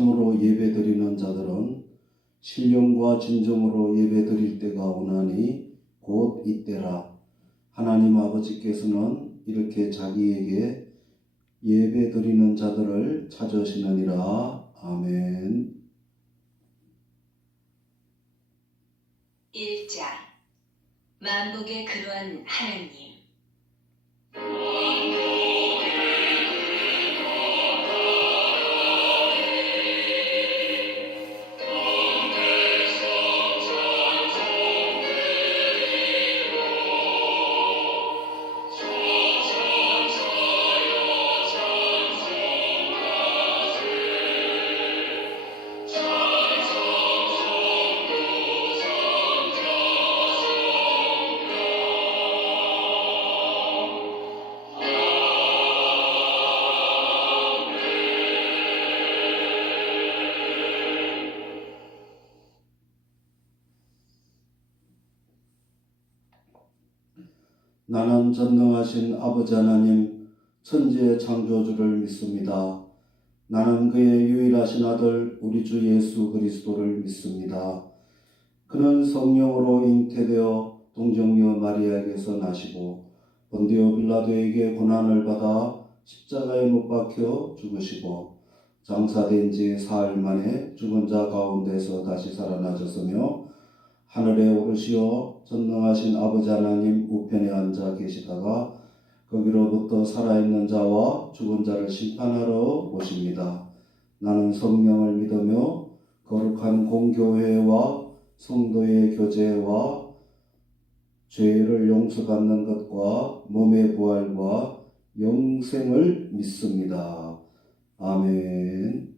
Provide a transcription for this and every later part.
참으로 예배드리는 자들은 신령과 진정으로 예배드릴 때가 오나니 곧 이때라. 하나님 아버지께서는 이렇게 자기에게 예배드리는 자들을 찾으시느니라. 아멘. 1장 만복의 근원 하나님. 나는 전능하신 아버지 하나님 천지의 창조주를 믿습니다. 나는 그의 유일하신 아들 우리 주 예수 그리스도를 믿습니다. 그는 성령으로 잉태되어 동정녀 마리아에게서 나시고 본디오 빌라도에게 고난을 받아 십자가에 못 박혀 죽으시고 장사된 지 사흘 만에 죽은 자 가운데서 다시 살아나셨으며 하늘에 오르시어 전능하신 아버지 하나님 우편에 앉아 계시다가 거기로부터 살아있는 자와 죽은 자를 심판하러 오십니다. 나는 성령을 믿으며 거룩한 공교회와 성도의 교제와 죄를 용서받는 것과 몸의 부활과 영생을 믿습니다. 아멘.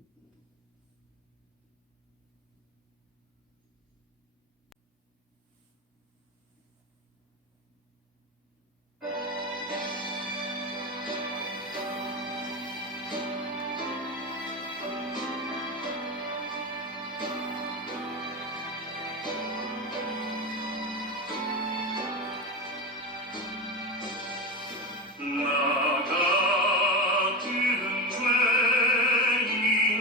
나 같은 죄인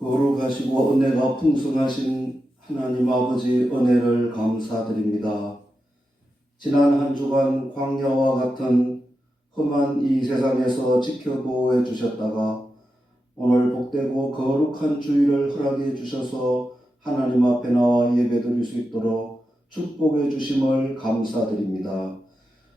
거룩하시고 은혜가 풍성하신 하나님 아버지 은혜를 감사드립니다. 지난 한 주간 광야와 같은 험한 이 세상에서 지켜보호해 주셨다가 오늘 복되고 거룩한 주일을 허락해 주셔서 하나님 앞에 나와 예배드릴 수 있도록 축복해 주심을 감사드립니다.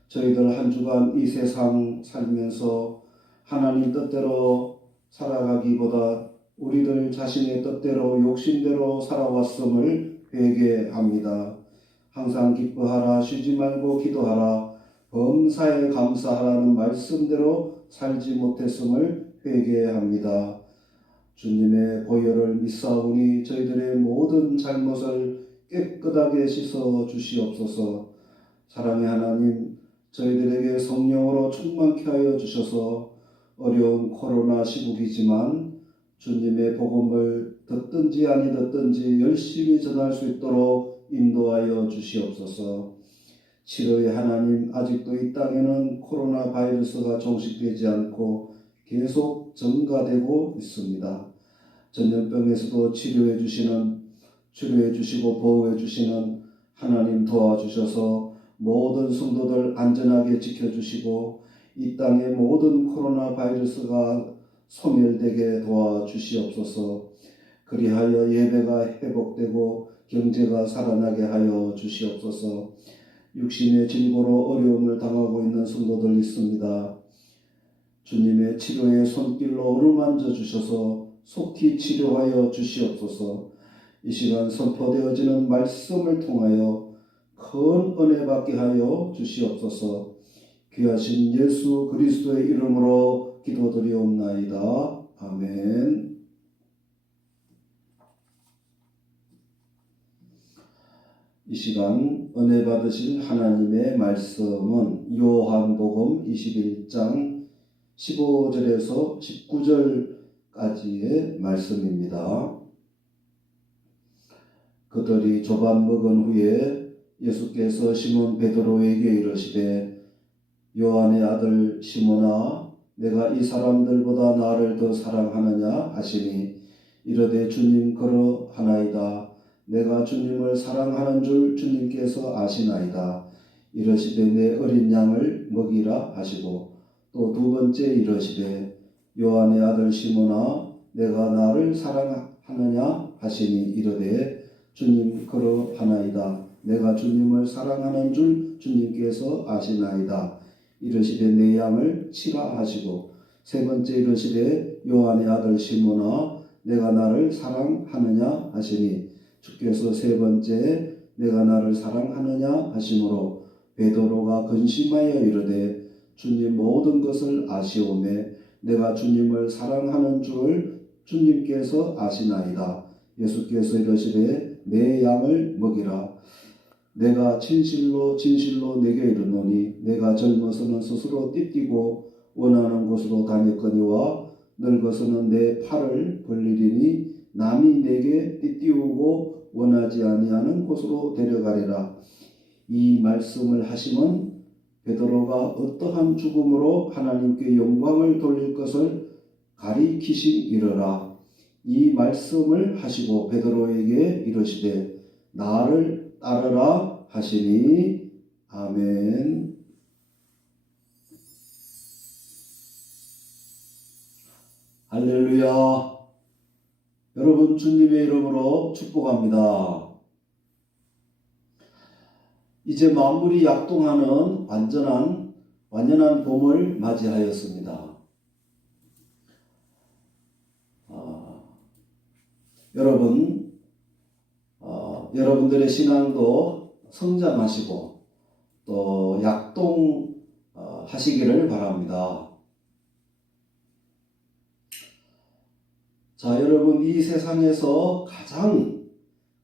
저희들 한 주간 이 세상 살면서 하나님 뜻대로 살아가기보다 우리들 자신의 뜻대로 욕심대로 살아왔음을 회개합니다. 항상 기뻐하라, 쉬지 말고 기도하라, 범사에 감사하라는 말씀대로 살지 못했음을 회개합니다. 주님의 보혈을 믿사오니 저희들의 모든 잘못을 깨끗하게 씻어 주시옵소서. 사랑의 하나님, 저희들에게 성령으로 충만케 하여 주셔서 어려운 코로나 시국이지만 주님의 복음을 듣든지 아니 듣든지 열심히 전할 수 있도록 인도하여 주시옵소서. 치료의 하나님, 아직도 이 땅에는 코로나 바이러스가 종식되지 않고 계속 증가되고 있습니다. 전염병에서도 치료해 주시고 보호해 주시는 하나님 도와주셔서 모든 성도들 안전하게 지켜주시고 이 땅의 모든 코로나 바이러스가 소멸되게 도와주시옵소서. 그리하여 예배가 회복되고 경제가 살아나게 하여 주시옵소서. 육신의 질고로 어려움을 당하고 있는 성도들 있습니다. 주님의 치료의 손길로 어루만져 주셔서 속히 치료하여 주시옵소서. 이 시간 선포되어지는 말씀을 통하여 큰 은혜 받게 하여 주시옵소서. 귀하신 예수 그리스도의 이름으로 기도드리옵나이다. 아멘. 이 시간 은혜 받으실 하나님의 말씀은 요한복음 21장 15절에서 19절까지의 말씀입니다. 그들이 조반 먹은 후에 예수께서 시몬 베드로에게 이르시되 요한의 아들 시몬아, 내가 이 사람들보다 나를 더 사랑하느냐 하시니 이르되 주님 그러하나이다. 내가 주님을 사랑하는 줄 주님께서 아시나이다. 이르시되 내 어린 양을 먹이라 하시고 또 두 번째 이르시되 요한의 아들 시몬아, 내가 나를 사랑하느냐 하시니 이르되 주님 그러하나이다. 내가 주님을 사랑하는 줄 주님께서 아시나이다. 이르시되 내 양을 치라 하시고 세 번째 이르시되 요한의 아들 시몬아, 내가 나를 사랑하느냐 하시니 주께서 세 번째 내가 나를 사랑하느냐 하시므로 베드로가 근심하여 이르되 주님 모든 것을 아시오매 내가 주님을 사랑하는 줄 주님께서 아시나이다. 예수께서 이르시되 내 양을 먹이라. 내가 진실로 내게 이르노니 내가 젊어서는 스스로 띠띠고 원하는 곳으로 다녔거니와 늙어서는 내 팔을 벌리리니 남이 내게 띠띠우고 원하지 아니하는 곳으로 데려가리라. 이 말씀을 하심은 베드로가 어떠한 죽음으로 하나님께 영광을 돌릴 것을 가리키심이러라. 이 말씀을 하시고 베드로에게 이르시되 나를 따르라 하시니 아멘. 할렐루야. 여러분 주님의 이름으로 축복합니다. 이제 만물이 약동하는 완전한 봄을 맞이하였습니다. 여러분들의 신앙도 성장하시고 또 약동하시기를 바랍니다. 자, 여러분 이 세상에서 가장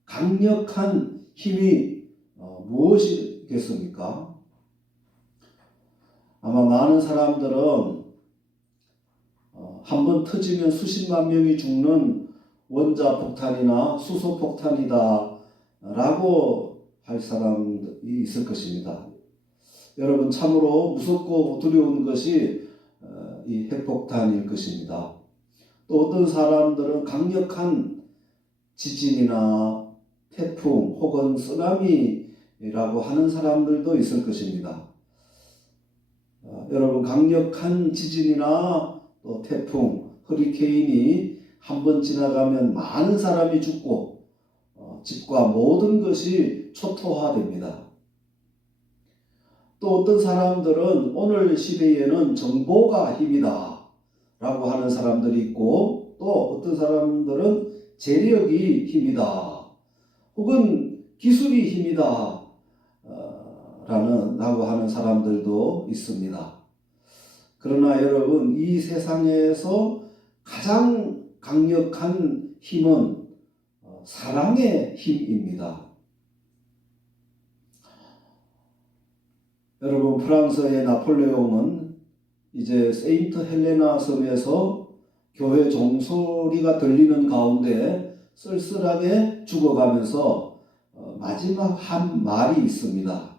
강력한 힘이 무엇이겠습니까? 아마 많은 사람들은 한번 터지면 수십만 명이 죽는 원자폭탄이나 수소폭탄이다 라고 할 사람이 있을 것입니다. 여러분 참으로 무섭고 두려운 것이 이 핵폭탄일 것입니다. 또 어떤 사람들은 강력한 지진이나 태풍 혹은 쓰나미라고 하는 사람들도 있을 것입니다. 여러분, 강력한 지진이나 또 태풍, 허리케인이 한번 지나가면 많은 사람이 죽고 집과 모든 것이 초토화됩니다. 또 어떤 사람들은 오늘 시대에는 정보가 힘이다 라고 하는 사람들이 있고, 또 어떤 사람들은 재력이 힘이다 혹은 기술이 힘이다 라고 하는 사람들도 있습니다. 그러나 여러분, 이 세상에서 가장 강력한 힘은 사랑의 힘입니다. 여러분, 프랑스의 나폴레옹은 이제 세인트 헬레나 섬에서 교회 종소리가 들리는 가운데 쓸쓸하게 죽어가면서 마지막 한 말이 있습니다.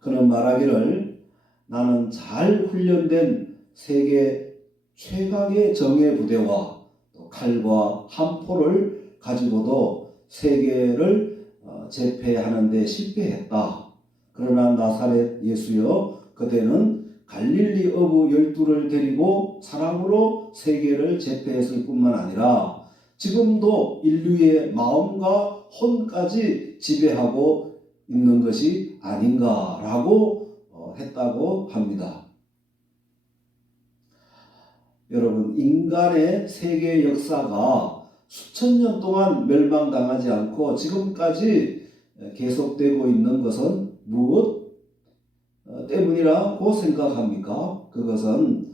그는 말하기를, 나는 잘 훈련된 세계 최강의 정예 부대와 칼과 함포를 가지고도 세계를 제패하는 데 실패했다. 그러나 나사렛 예수여, 그대는 갈릴리 어부 12를 데리고 사랑으로 세계를 제패했을 뿐만 아니라 지금도 인류의 마음과 혼까지 지배하고 있는 것이 아닌가라고 했다고 합니다. 여러분, 인간의 세계 역사가 수천 년 동안 멸망당하지 않고 지금까지 계속되고 있는 것은 무엇 때문이라고 생각합니까? 그것은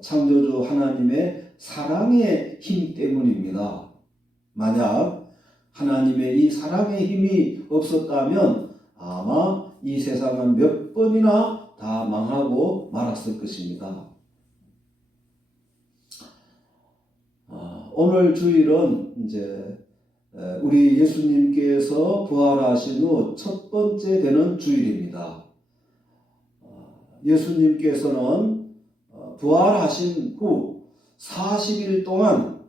창조주 하나님의 사랑의 힘 때문입니다. 만약 하나님의 이 사랑의 힘이 없었다면 아마 이 세상은 몇 번이나 다 망하고 말았을 것입니다. 오늘 주일은 이제 우리 예수님께서 부활하신 후 첫 번째 되는 주일입니다. 예수님께서는 부활하신 후 40일 동안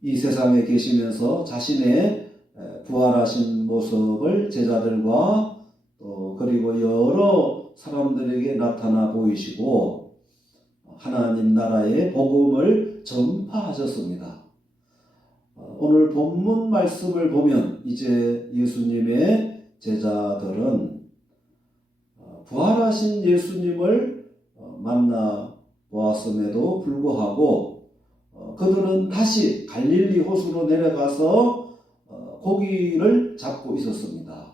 이 세상에 계시면서 자신의 부활하신 모습을 제자들과 또 그리고 여러 사람들에게 나타나 보이시고 하나님 나라의 복음을 전파하셨습니다. 오늘 본문 말씀을 보면 이제 예수님의 제자들은 부활하신 예수님을 만나 보았음에도 불구하고 그들은 다시 갈릴리 호수로 내려가서 고기를 잡고 있었습니다.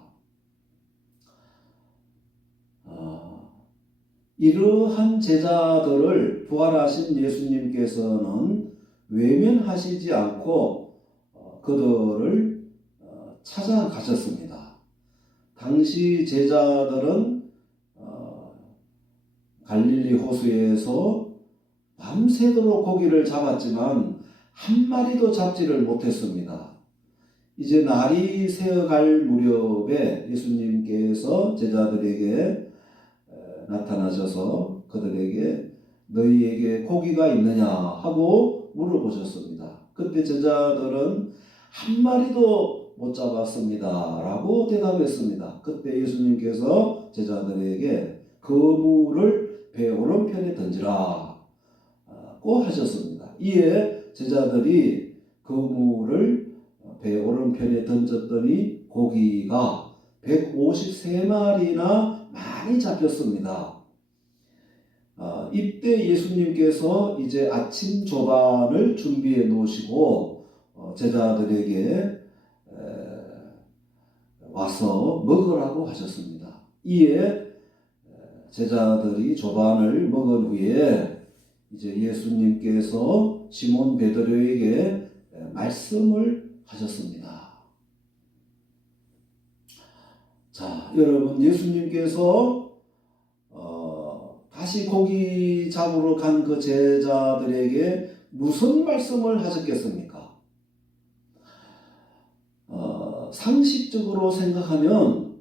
이러한 제자들을 부활하신 예수님께서는 외면하시지 않고 그들을 찾아가셨습니다. 당시 제자들은 갈릴리 호수에서 밤새도록 고기를 잡았지만 한 마리도 잡지를 못했습니다. 이제 날이 새어갈 무렵에 예수님께서 제자들에게 나타나셔서 그들에게 너희에게 고기가 있느냐 하고 물어보셨습니다. 그때 제자들은 한 마리도 못 잡았습니다 라고 대답했습니다. 그때 예수님께서 제자들에게 그물을 배 오른편에 던지라고 하셨습니다. 이에 제자들이 그물을 배 오른편에 던졌더니 고기가 153마리나 많이 잡혔습니다. 이때 예수님께서 이제 아침 조반을 준비해 놓으시고 제자들에게 와서 먹으라고 하셨습니다. 이에 제자들이 조반을 먹은 후에 이제 예수님께서 시몬 베드로에게 말씀을 하셨습니다. 자, 여러분, 예수님께서 다시 고기 잡으러 간 그 제자들에게 무슨 말씀을 하셨겠습니까? 상식적으로 생각하면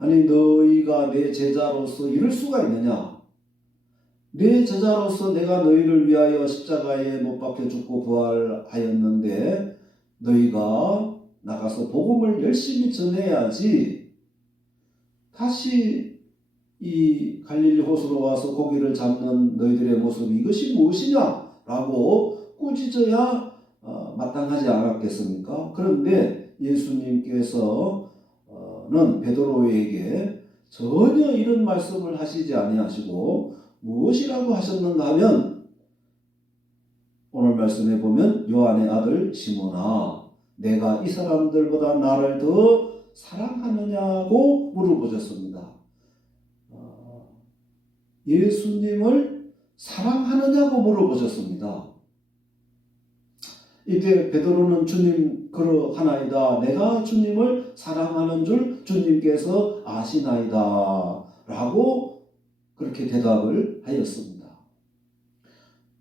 아니 너희가 내 제자로서 이럴 수가 있느냐? 내 제자로서 내가 너희를 위하여 십자가에 못 박혀 죽고 부활하였는데 너희가 나가서 복음을 열심히 전해야지 다시 이 갈릴리 호수로 와서 고기를 잡는 너희들의 모습이 이것이 무엇이냐라고 꾸짖어야 마땅하지 않았겠습니까? 그런데 예수님께서는 베드로에게 전혀 이런 말씀을 하시지 아니하시고 무엇이라고 하셨는가 하면 오늘 말씀에 보면 요한의 아들 시몬아 내가 이 사람들보다 나를 더 사랑하느냐고 물어보셨습니다. 예수님을 사랑하느냐고 물어보셨습니다. 이때 베드로는 주님 그러하나이다. 내가 주님을 사랑하는 줄 주님께서 아시나이다. 라고 그렇게 대답을 하였습니다.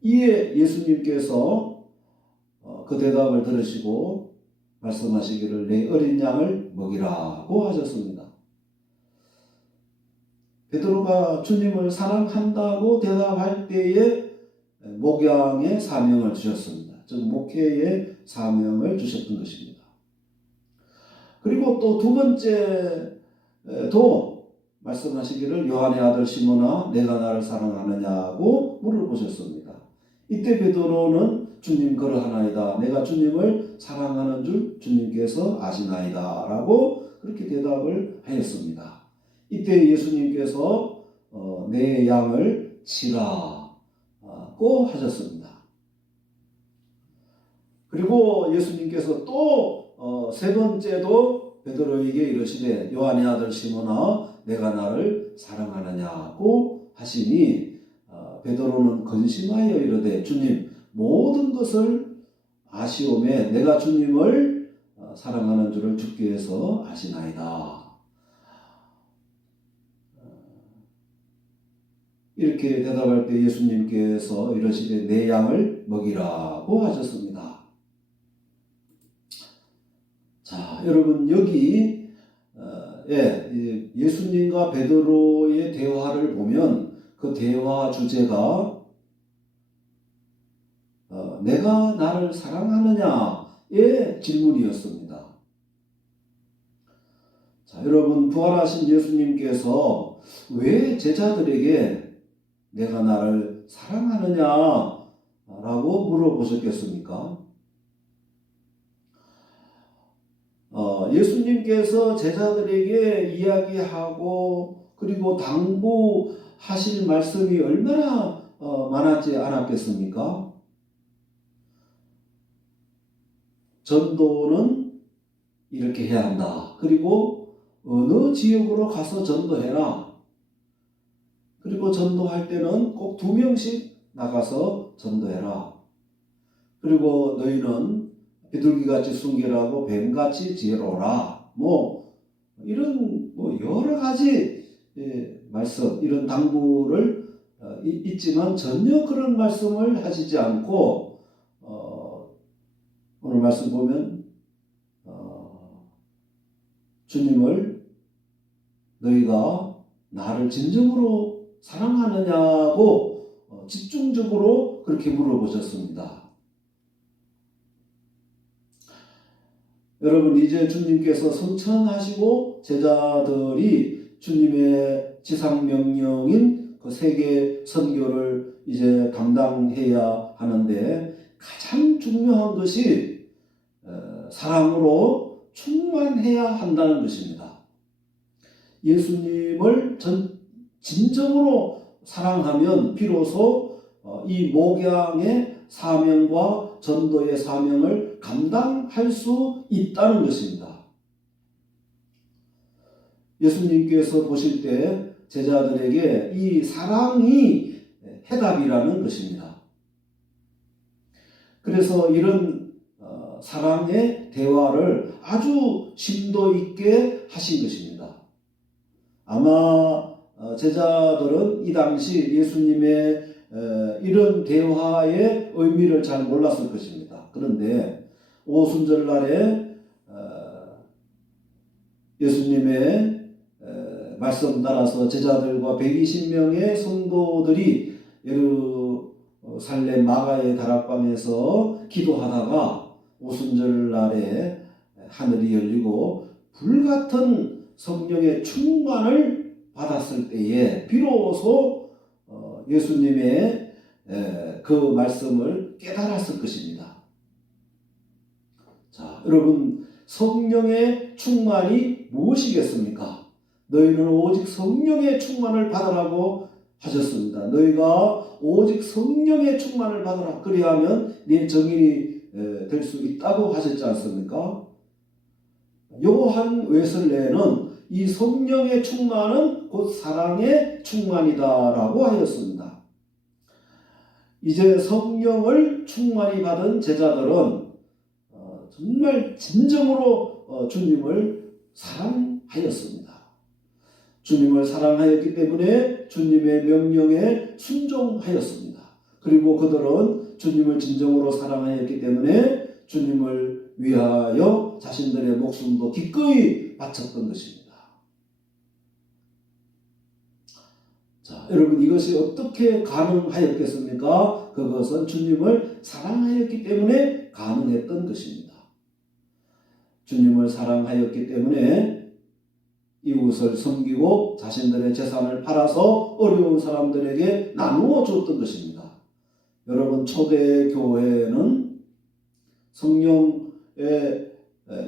이에 예수님께서 그 대답을 들으시고 말씀하시기를 내 어린 양을 먹이라고 하셨습니다. 베드로가 주님을 사랑한다고 대답할 때에 목양의 사명을 주셨습니다. 즉 목회의 사명을 주셨던 것입니다. 그리고 또 두 번째도 말씀하시기를 요한의 아들 시몬아 내가 나를 사랑하느냐고 물어보셨습니다. 이때 베드로는 주님 그러하나이다. 내가 주님을 사랑하는 줄 주님께서 아시나이다. 라고 그렇게 대답을 하였습니다. 이때 예수님께서 내 양을 치라고 하셨습니다. 그리고 예수님께서 또 세 번째도 베드로에게 이르시되 요한의 아들 시몬아 내가 나를 사랑하느냐고 하시니 베드로는 근심하여 이르되 주님 모든 것을 아시오매 내가 주님을 사랑하는 줄을 주께서 아시나이다. 이렇게 대답할 때 예수님께서 이르시되 내 양을 먹이라고 하셨습니다. 자, 여러분 여기 예수님과 베드로의 대화를 보면 그 대화 주제가 내가 나를 사랑하느냐의 질문이었습니다. 자, 여러분 부활하신 예수님께서 왜 제자들에게 내가 나를 사랑하느냐라고 물어보셨겠습니까? 예수님께서 제자들에게 이야기하고 그리고 당부하실 말씀이 얼마나 많았지 않았겠습니까? 전도는 이렇게 해야 한다. 그리고 어느 지역으로 가서 전도해라. 그리고 전도할 때는 꼭 2명씩 나가서 전도해라. 그리고 너희는 비둘기같이 순결하고 뱀같이 지혜로워라. 이런 여러 가지 말씀, 이런 당부를 있지만 전혀 그런 말씀을 하시지 않고 오늘 말씀 보면 주님을 너희가 나를 진정으로 사랑하느냐고 집중적으로 그렇게 물어보셨습니다. 여러분 이제 주님께서 성천하시고 제자들이 주님의 지상명령인 그 세계 선교를 이제 감당해야 하는데 가장 중요한 것이 사랑으로 충만해야 한다는 것입니다. 예수님을 진정으로 사랑하면 비로소 이 목양의 사명과 전도의 사명을 감당할 수 있다는 것입니다. 예수님께서 보실 때 제자들에게 이 사랑이 해답이라는 것입니다. 그래서 이런 사랑의 대화를 아주 심도 있게 하신 것입니다. 아마 제자들은 이 당시 예수님의 이런 대화의 의미를 잘 몰랐을 것입니다. 그런데 오순절날에 예수님의 말씀 따라서 제자들과 120명의 성도들이 예루살렘 마가의 다락방에서 기도하다가 오순절 날에 하늘이 열리고 불같은 성령의 충만을 받았을 때에 비로소 예수님의 그 말씀을 깨달았을 것입니다. 자, 여러분, 성령의 충만이 무엇이겠습니까? 너희는 오직 성령의 충만을 받으라고 하셨습니다. 너희가 오직 성령의 충만을 받으라. 그리하면 네 정인이 될 수 있다고 하셨지 않습니까? 요한 웨슬레는 이 성령의 충만은 곧 사랑의 충만이다라고 하였습니다. 이제 성령을 충만히 받은 제자들은 정말 진정으로 주님을 사랑하였습니다. 주님을 사랑하였기 때문에 주님의 명령에 순종하였습니다. 그리고 그들은 주님을 진정으로 사랑하였기 때문에 주님을 위하여 자신들의 목숨도 기꺼이 바쳤던 것입니다. 자, 여러분, 이것이 어떻게 가능하였겠습니까? 그것은 주님을 사랑하였기 때문에 가능했던 것입니다. 주님을 사랑하였기 때문에 이웃을 섬기고 자신들의 재산을 팔아서 어려운 사람들에게 나누어 줬던 것입니다. 여러분, 초대교회는 성령의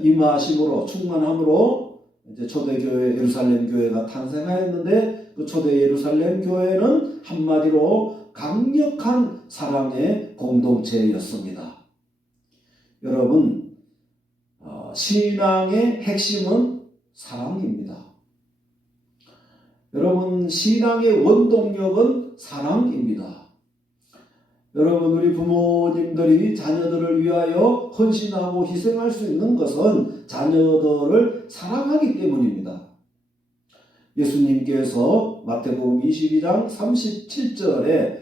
임하심으로 충만함으로 이제 초대교회 예루살렘 교회가 탄생하였는데 그 초대 예루살렘 교회는 한마디로 강력한 사랑의 공동체였습니다. 여러분, 신앙의 핵심은 사랑입니다. 여러분, 신앙의 원동력은 사랑입니다. 여러분, 우리 부모님들이 자녀들을 위하여 헌신하고 희생할 수 있는 것은 자녀들을 사랑하기 때문입니다. 예수님께서 마태복음 22장 37절에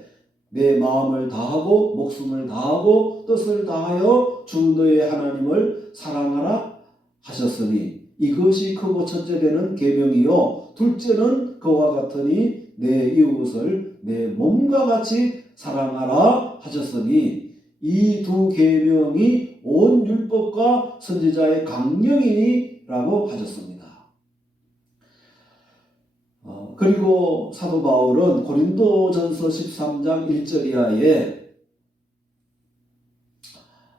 내 마음을 다하고 목숨을 다하고 뜻을 다하여 주 너의 하나님을 사랑하라 하셨으니 이것이 크고 첫째 되는 계명이요 둘째는 그와 같으니 내 이웃을 내 몸과 같이 사랑하라 하셨으니 이 두 계명이 온 율법과 선지자의 강령이니라고 하셨습니다. 그리고 사도 바울은 고린도전서 13장 1절 이하에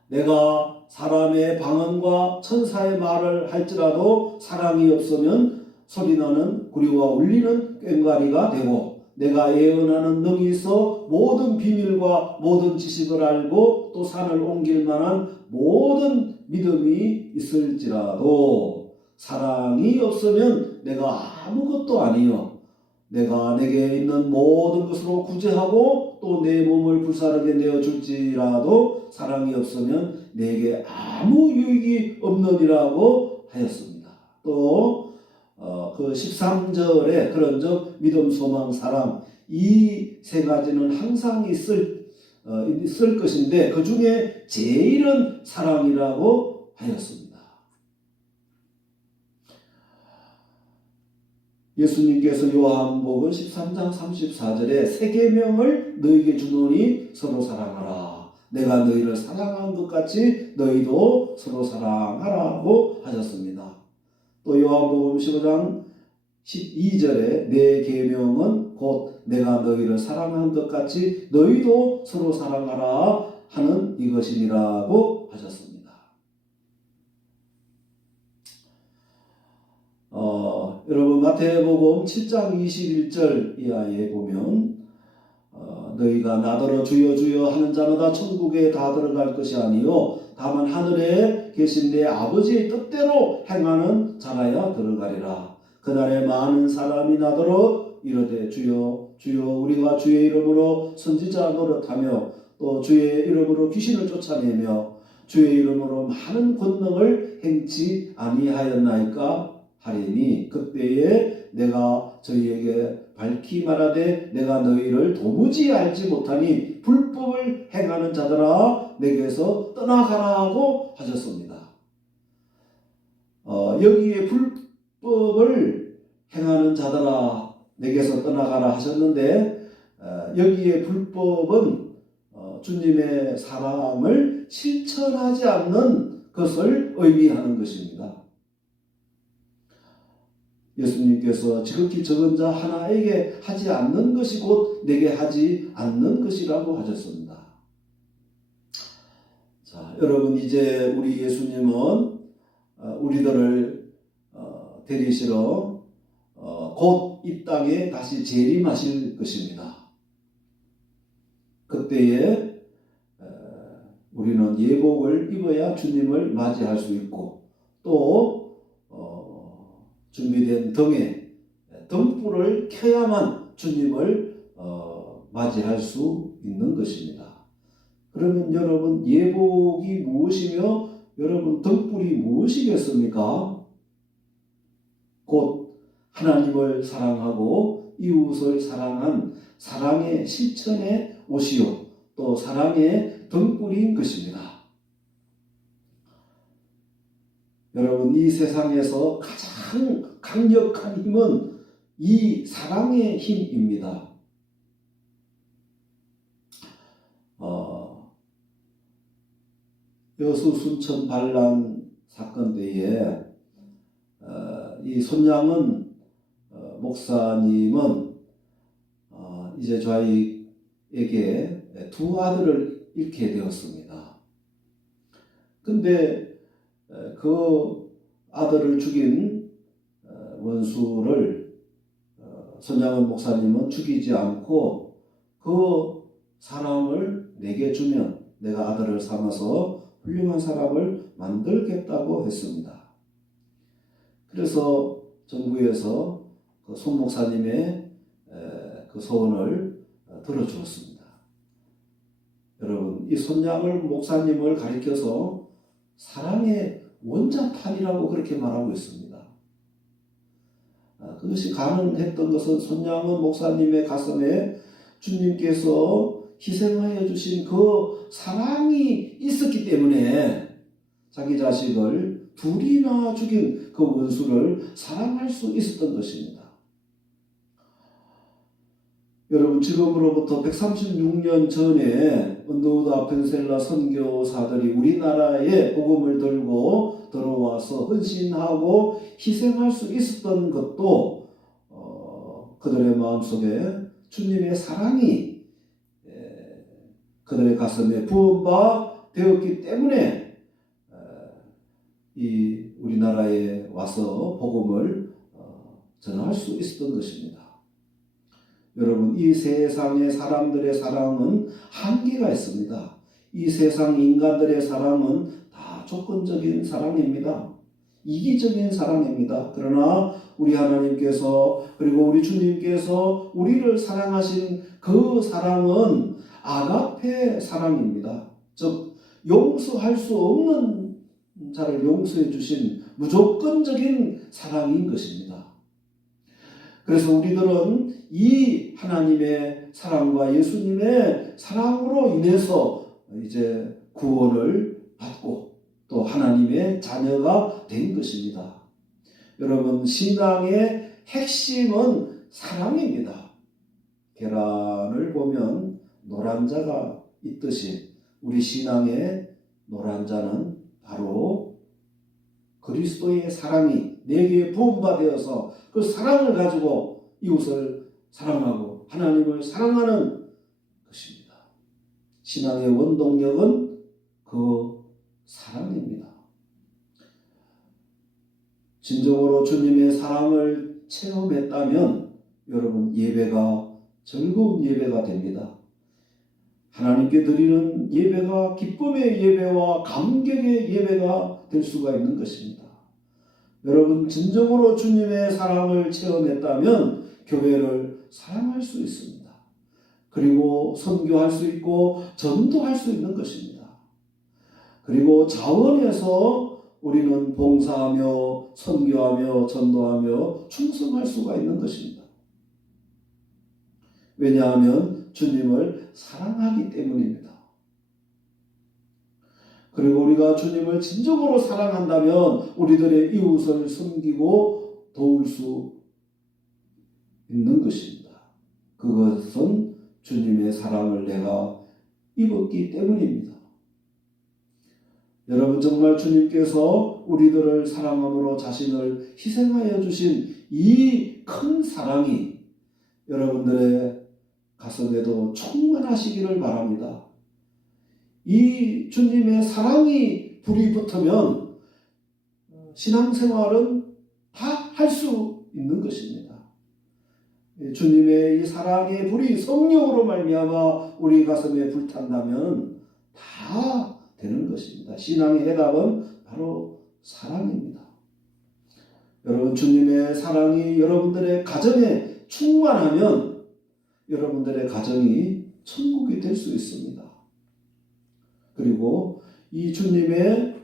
내가 사람의 방언과 천사의 말을 할지라도 사랑이 없으면 소리나는 구리와 울리는 꽹과리가 되고 내가 예언하는 능이 있어 모든 비밀과 모든 지식을 알고 또 산을 옮길 만한 모든 믿음이 있을지라도 사랑이 없으면 내가 아무것도 아니요 내가 내게 있는 모든 것으로 구제하고 또 내 몸을 불사르게 내어줄지라도 사랑이 없으면 내게 아무 유익이 없느니라고 하였습니다. 또 그 13절에 그런즉 믿음, 소망, 사랑 이 세 가지는 항상 있을 것인데 그 중에 제일은 사랑이라고 하였습니다. 예수님께서 요한복음 13장 34절에 새 계명을 너희에게 주노니 서로 사랑하라. 내가 너희를 사랑한 것 같이 너희도 서로 사랑하라고 하셨습니다. 또 요한복음 15장 12절에 내 계명은 곧 내가 너희를 사랑한 것 같이 너희도 서로 사랑하라 하는 이것이니라고 하셨습니다. 여러분 마태복음 7장 21절 이하에 보면 너희가 나더러 주여 주여 하는 자마다 천국에 다 들어갈 것이 아니요 다만 하늘에 계신 내 아버지의 뜻대로 행하는 자라야 들어가리라. 그날에 많은 사람이 나더러 이르되 주여 주여 우리가 주의 이름으로 선지자 노릇하며 또 주의 이름으로 귀신을 쫓아내며 주의 이름으로 많은 권능을 행치 아니하였나이까 하리니 그때에 내가 저희에게 밝히 말하되 내가 너희를 도무지 알지 못하니 불법을 행하는 자들아 내게서 떠나가라고 하셨습니다. 여기에 불법을 행하는 자들아 내게서 떠나가라 하셨는데 여기에 불법은 주님의 사랑을 실천하지 않는 것을 의미하는 것입니다. 예수님께서 지극히 적은 자 하나에게 하지 않는 것이 곧 내게 하지 않는 것이라고 하셨습니다. 자, 여러분 이제 우리 예수님은 우리들을 데리시러 곧 이 땅에 다시 재림하실 것입니다. 그때에 우리는 예복을 입어야 주님을 맞이할 수 있고 또 준비된 등불을 켜야만 주님을 맞이할 수 있는 것입니다. 그러면 여러분 예복이 무엇이며 여러분 등불이 무엇이겠습니까? 곧 하나님을 사랑하고 이웃을 사랑한 사랑의 실천의 옷이요 또 사랑의 등불인 것입니다. 여러분 이 세상에서 가장 강력한 힘은 이 사랑의 힘입니다. 여수 순천 반란 사건 때에 이 손양은 목사님은 이제 저희에게 두 아들을 잃게 되었습니다. 근데 그 아들을 죽인 원수를 손양은 목사님은 죽이지 않고 그 사람을 내게 주면 내가 아들을 삼아서 훌륭한 사람을 만들겠다고 했습니다. 그래서 정부에서 그 손 목사님의 그 소원을 들어주었습니다. 여러분 이 손양을 목사님을 가리켜서 사랑의 원자탄이라고 그렇게 말하고 있습니다. 그것이 가능했던 것은 손양은 목사님의 가슴에 주님께서 희생하여 주신 그 사랑이 있었기 때문에 자기 자식을 둘이나 죽인 그 원수를 사랑할 수 있었던 것입니다. 여러분 지금으로부터 136년 전에 언더우드 펜셀라 선교사들이 우리나라에 복음을 들고 들어와서 헌신하고 희생할 수 있었던 것도 그들의 마음속에 주님의 사랑이 그들의 가슴에 부은 바 되었기 때문에 이 우리나라에 와서 복음을 전할 수 있었던 것입니다. 여러분 이 세상의 사람들의 사랑은 한계가 있습니다. 이 세상 인간들의 사랑은 다 조건적인 사랑입니다. 이기적인 사랑입니다. 그러나 우리 하나님께서 그리고 우리 주님께서 우리를 사랑하신 그 사랑은 아가페 사랑입니다. 즉 용서할 수 없는 자를 용서해 주신 무조건적인 사랑인 것입니다. 그래서 우리들은 이 하나님의 사랑과 예수님의 사랑으로 인해서 이제 구원을 받고 또 하나님의 자녀가 된 것입니다. 여러분 신앙의 핵심은 사랑입니다. 계란을 보면 노란자가 있듯이 우리 신앙의 노란자는 바로 그리스도의 사랑이 내게 부음받아서 그 사랑을 가지고 이웃을 사랑하고 하나님을 사랑하는 것입니다. 신앙의 원동력은 그 사랑입니다. 진정으로 주님의 사랑을 체험했다면 여러분 예배가 즐거운 예배가 됩니다. 하나님께 드리는 예배가 기쁨의 예배와 감격의 예배가 될 수가 있는 것입니다. 여러분 진정으로 주님의 사랑을 체험했다면 교회를 사랑할 수 있습니다. 그리고 선교할 수 있고 전도할 수 있는 것입니다. 그리고 자원해서 우리는 봉사하며 선교하며 전도하며 충성할 수가 있는 것입니다. 왜냐하면 주님을 사랑하기 때문입니다. 그리고 우리가 주님을 진정으로 사랑한다면 우리들의 이웃을 섬기고 도울 수 있는 것입니다. 그것은 주님의 사랑을 내가 입었기 때문입니다. 여러분, 정말 주님께서 우리들을 사랑함으로 자신을 희생하여 주신 이 큰 사랑이 여러분들의 가슴에도 충만하시기를 바랍니다. 이 주님의 사랑이 불이 붙으면 신앙생활은 다 할 수 있는 것입니다. 주님의 이 사랑의 불이 성령으로 말미암아 우리 가슴에 불탄다면 다 되는 것입니다. 신앙의 해답은 바로 사랑입니다. 여러분, 주님의 사랑이 여러분들의 가정에 충만하면 여러분들의 가정이 천국이 될 수 있습니다. 그리고 이 주님의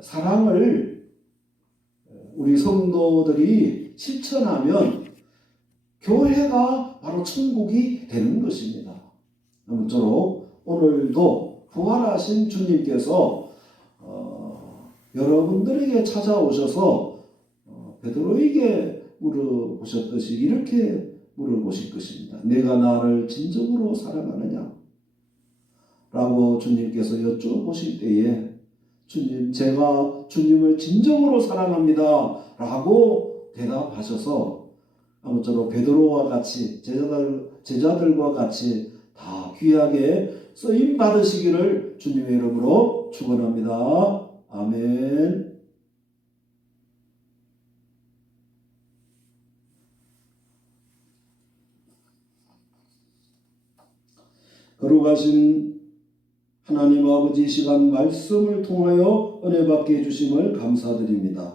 사랑을 우리 성도들이 실천하면 교회가 바로 천국이 되는 것입니다. 아무쪼록 오늘도 부활하신 주님께서 여러분들에게 찾아오셔서 베드로에게 물어보셨듯이 이렇게 물어보실 것입니다. 내가 나를 진정으로 사랑하느냐? 라고 주님께서 여쭤보실 때에 주님, 제가 주님을 진정으로 사랑합니다. 라고 대답하셔서 아무쪼록 베드로와 같이 제자들과 같이 다 귀하게 쓰임 받으시기를 주님의 이름으로 축원합니다. 아멘. 거룩하신 하나님 아버지, 시간 말씀을 통하여 은혜 받게 해주심을 감사드립니다.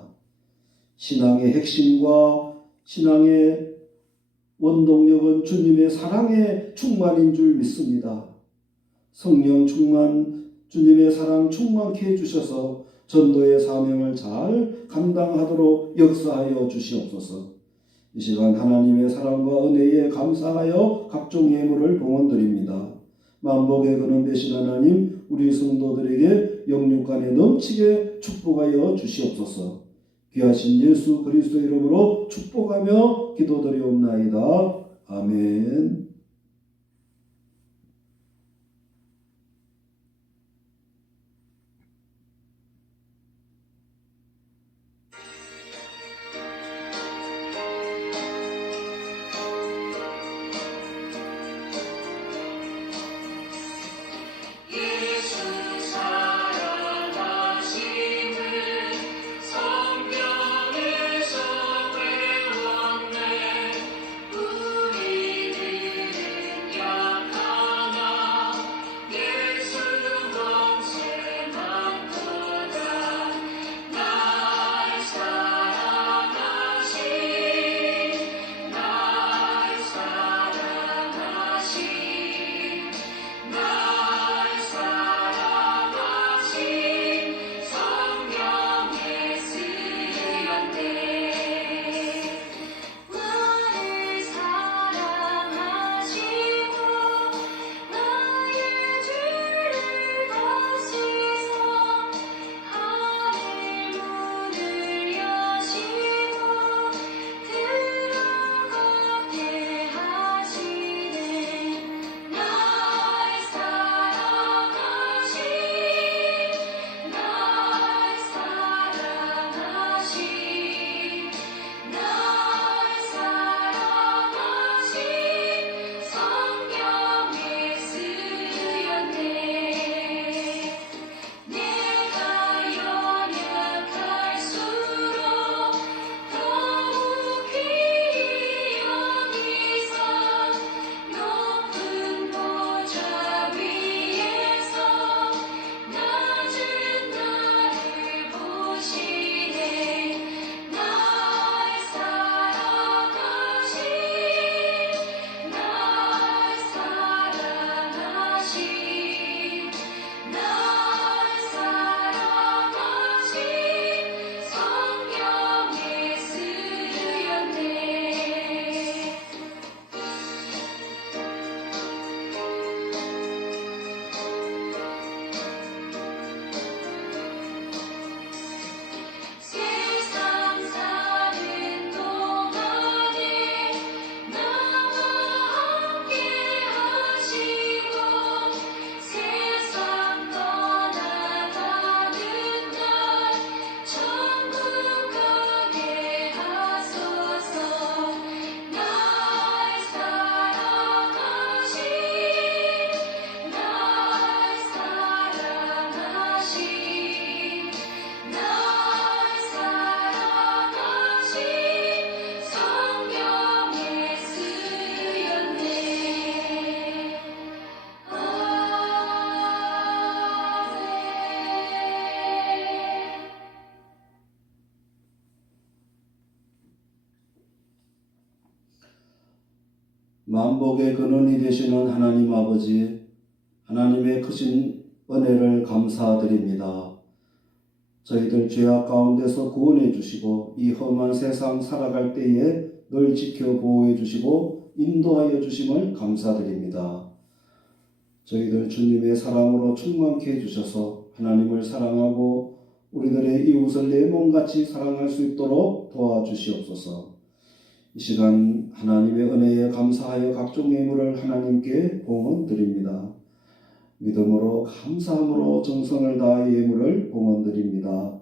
신앙의 핵심과 신앙의 원동력은 주님의 사랑의 충만인 줄 믿습니다. 성령 충만, 주님의 사랑 충만케 해주셔서 전도의 사명을 잘 감당하도록 역사하여 주시옵소서. 이 시간 하나님의 사랑과 은혜에 감사하여 각종 예물을 봉헌드립니다. 만복의 근원 되신 하나님, 우리 성도들에게 영육간에 넘치게 축복하여 주시옵소서. 귀하신 예수 그리스도의 이름으로 축복하며 기도드리옵나이다. 아멘. 성경에서 배웠네. 우리들 만복의 근원이 되시는 하나님 아버지, 하나님의 크신 은혜를 감사드립니다. 저희들 죄악 가운데서 구원해 주시고 이 험한 세상 살아갈 때에 늘 지켜 보호해 주시고 인도하여 주심을 감사드립니다. 저희들 주님의 사랑으로 충만케 해주셔서 하나님을 사랑하고 우리들의 이웃을 내 몸같이 사랑할 수 있도록 도와주시옵소서. 이 시간 하나님의 은혜에 감사하여 각종 예물을 하나님께 봉헌드립니다. 믿음으로 감사함으로 정성을 다해 예물을 봉헌드립니다.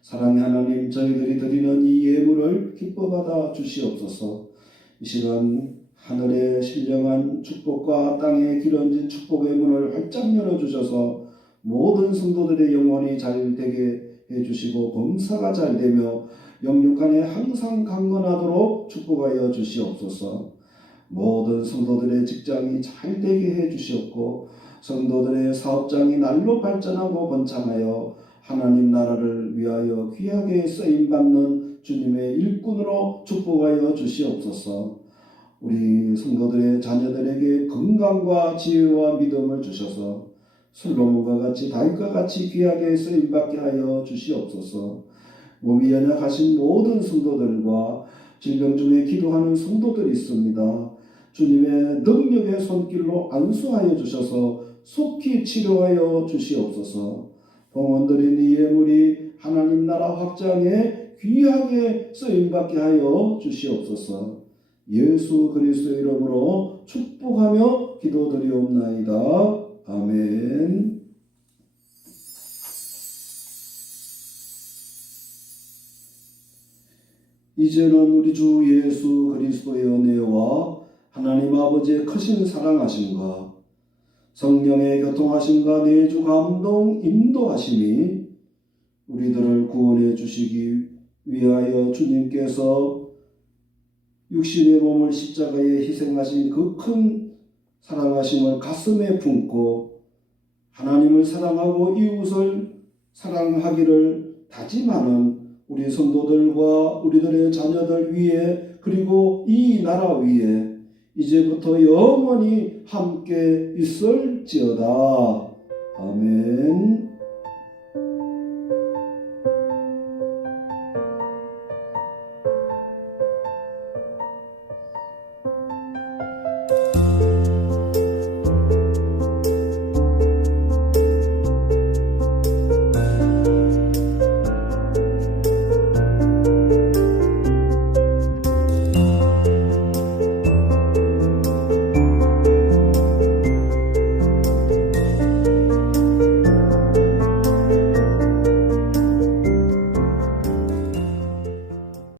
사랑의 하나님, 저희들이 드리는 이 예물을 기뻐 받아 주시옵소서. 이 시간 하늘의 신령한 축복과 땅에 기름진 축복의 문을 활짝 열어주셔서 모든 성도들의 영혼이 잘 되게 해주시고 범사가 잘 되며 영육간에 항상 강건하도록 축복하여 주시옵소서. 모든 성도들의 직장이 잘 되게 해주시옵고 성도들의 사업장이 날로 발전하고 번창하여 하나님 나라를 위하여 귀하게 쓰임받는 주님의 일꾼으로 축복하여 주시옵소서. 우리 성도들의 자녀들에게 건강과 지혜와 믿음을 주셔서 솔로몬과 같이 다윗과 같이 귀하게 쓰임받게 하여 주시옵소서. 몸이 연약하신 모든 성도들과 질병 중에 기도하는 성도들이 있습니다. 주님의 능력의 손길로 안수하여 주셔서 속히 치료하여 주시옵소서. 봉헌드린 이 예물이 하나님 나라 확장에 귀하게 쓰임받게 하여 주시옵소서. 예수 그리스도의 이름으로 축복하며 기도드리옵나이다. 아멘. 이제는 우리 주 예수 그리스도의 은혜와 하나님 아버지의 크신 사랑하심과 성령의 교통하심과 내주 감동 인도하심이 우리들을 구원해 주시기 위하여 주님께서 육신의 몸을 십자가에 희생하신 그 큰 사랑하심을 가슴에 품고 하나님을 사랑하고 이웃을 사랑하기를 다짐하는 우리 성도들과 우리들의 자녀들 위에 그리고 이 나라 위에 이제부터 영원히 함께 있을지어다. 아멘.